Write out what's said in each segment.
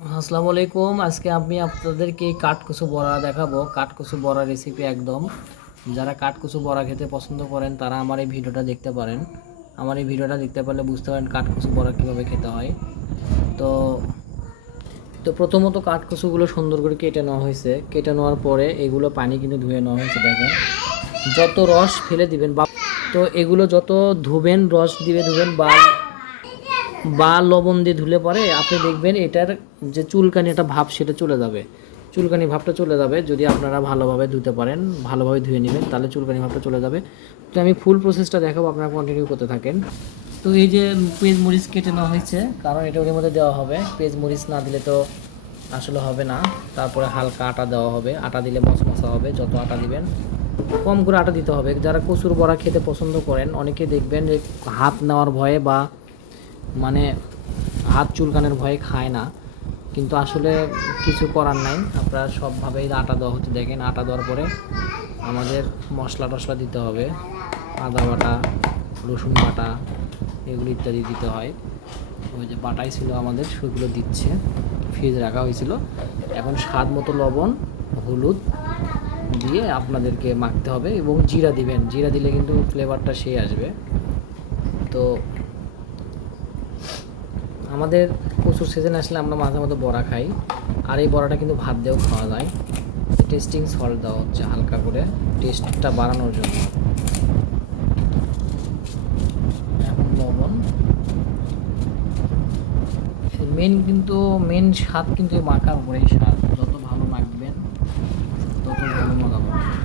আসসালামু আলাইকুম। আজকে আমি আপনাদেরকে কাঠকচু বড়া দেখাবো। কাঠকচু বড়া রেসিপি একদম। যারা কাঠকচু বড়া খেতে পছন্দ করেন তারা আমার এই ভিডিওটা দেখতে পারেন। আমার এই ভিডিওটা দেখতে পারলে বুঝতে পারেন কাঠকচু বড়া কীভাবে খেতে হয়। তো তো প্রথমত কাঠকচুগুলো সুন্দর করে কেটে নেওয়া হয়েছে। কেটে নেওয়ার পরে এগুলো পানি কিন্তু ধুয়ে নেওয়া হয়েছে। দেখেন যত রস ফেলে দিবেন বা তো এগুলো যত ধুবেন, রস দিয়ে ধুবেন বা লবণ দিয়ে ধুলে পরে আপনি দেখবেন এটার যে চুলকানি একটা ভাব সেটা চলে যাবে। চুলকানি ভাবটা চলে যাবে যদি আপনারা ভালোভাবে ধুতে পারেন, ভালোভাবে ধুয়ে নেবেন, তাহলে চুলকানি ভাবটা চলে যাবে। তো আমি ফুল প্রসেসটা দেখাবো, আপনারা কন্টিনিউ করতে থাকেন। তো এই যে পেঁয়াজ মরিচ কেটে নেওয়া হয়েছে, কারণ এটা ওর মধ্যে দেওয়া হবে। পেঁয়াজ মরিচ না দিলে তো আসলে হবে না। তারপরে হালকা আটা দেওয়া হবে, আটা দিলে মশমশা হবে। যত আটা দিবেন কম করে আটা দিতে হবে। যারা কচুর বড়া খেতে পছন্দ করেন, অনেকে দেখবেন যে হাত নেওয়ার ভয়ে বা মানে হাত চুলকানের ভয়ে খায় না, কিন্তু আসলে কিছু করার নাই। আপনারা সবভাবেই আটা দেওয়া হচ্ছে। দেখেন আটা দেওয়ার পরে আমাদের মশলা টশলা দিতে হবে, আদা বাটা, রসুন বাটা, এগুলো ইত্যাদি দিতে হয়। ওই যে বাটাই ছিল আমাদের, সেগুলো দিচ্ছে, ফ্রিজে রাখা হয়েছিল। এখন স্বাদ মতো লবণ, হলুদ দিয়ে আপনাদেরকে মাখতে হবে এবং জিরা দিবেন। জিরা দিলে কিন্তু ফ্লেভারটা সেই আসবে। তো আমাদের কচুর সিজন আসলে আমরা মাঝে মধ্যে বড়া খাই, আর এই বড়াটা কিন্তু ভাত দিয়েও খাওয়া যায়। টেস্টিং সল্ট দেওয়া হচ্ছে হালকা করে, টেস্টটা বাড়ানোর জন্য। এখন লবণ, মেন স্বাদ কিন্তু এই মাখার উপরেই স্বাদ। যত ভালো মাখবেন তত ভালো মজা পাবেন,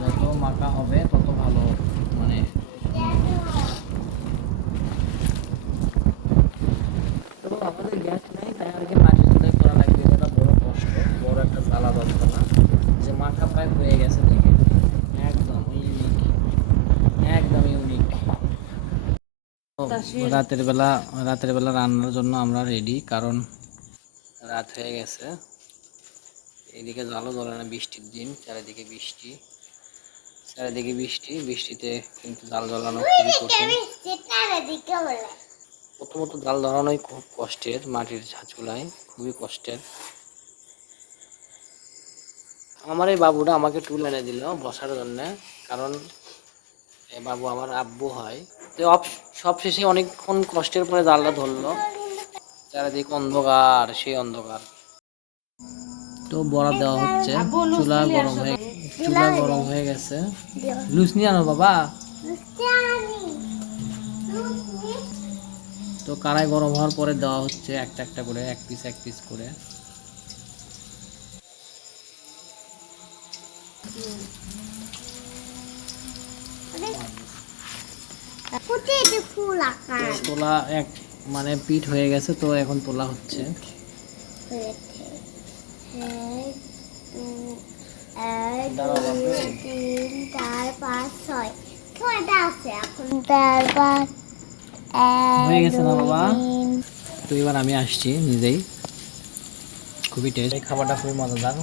যত মাখা হবে তত ভালো। মানে তো আমাদের গ্যাস নেই, তাই আর কি মাটির চুলায় করা লাগবে। এটা বড় কষ্ট, বড় একটা জ্বালা যন্ত্রণা। যে মাখা প্রায় হয়ে গেছে দেখে, একদম ইউনিক, একদম ইউনিক। রাতের বেলা রান্নার জন্য আমরা রেডি, কারণ রাত হয়ে গেছে। এদিকে জালও জ্বলে না, বৃষ্টির দিন, চারিদিকে বৃষ্টি, চারিদিকে বৃষ্টি। বৃষ্টিতে কিন্তু জাল জ্বালানো খুবই কঠিন। প্রথমত জাল ধরানোই খুব কষ্টের, মাটির চুলায় খুবই কষ্টের। আমার এই বাবুটা আমাকে টুল এনে দিল বসার জন্যে, কারণ এ বাবু আমার আব্বু হয়। তো সবশেষে অনেকক্ষণ কষ্টের পরে জালটা ধরলো। চারিদিকে অন্ধকার, সেই অন্ধকার। তো বড়া দেওয়া হচ্ছে, চুলা গরম হয়ে গেছে। লুচ নিয়ে আনো বাবা। তো কড়াই গরম হওয়ার পরে দেওয়া হচ্ছে একটা একটা করে, এক পিস এক পিস করে। তোলা এক মানে পিঠ হয়ে গেছে, তো এখন তোলা হচ্ছে। হয়ে গেছে না বাবা? তো এবার আমি আসছি নিজেই। খুবই টেস্ট, এই খাবারটা খুবই মজাদার।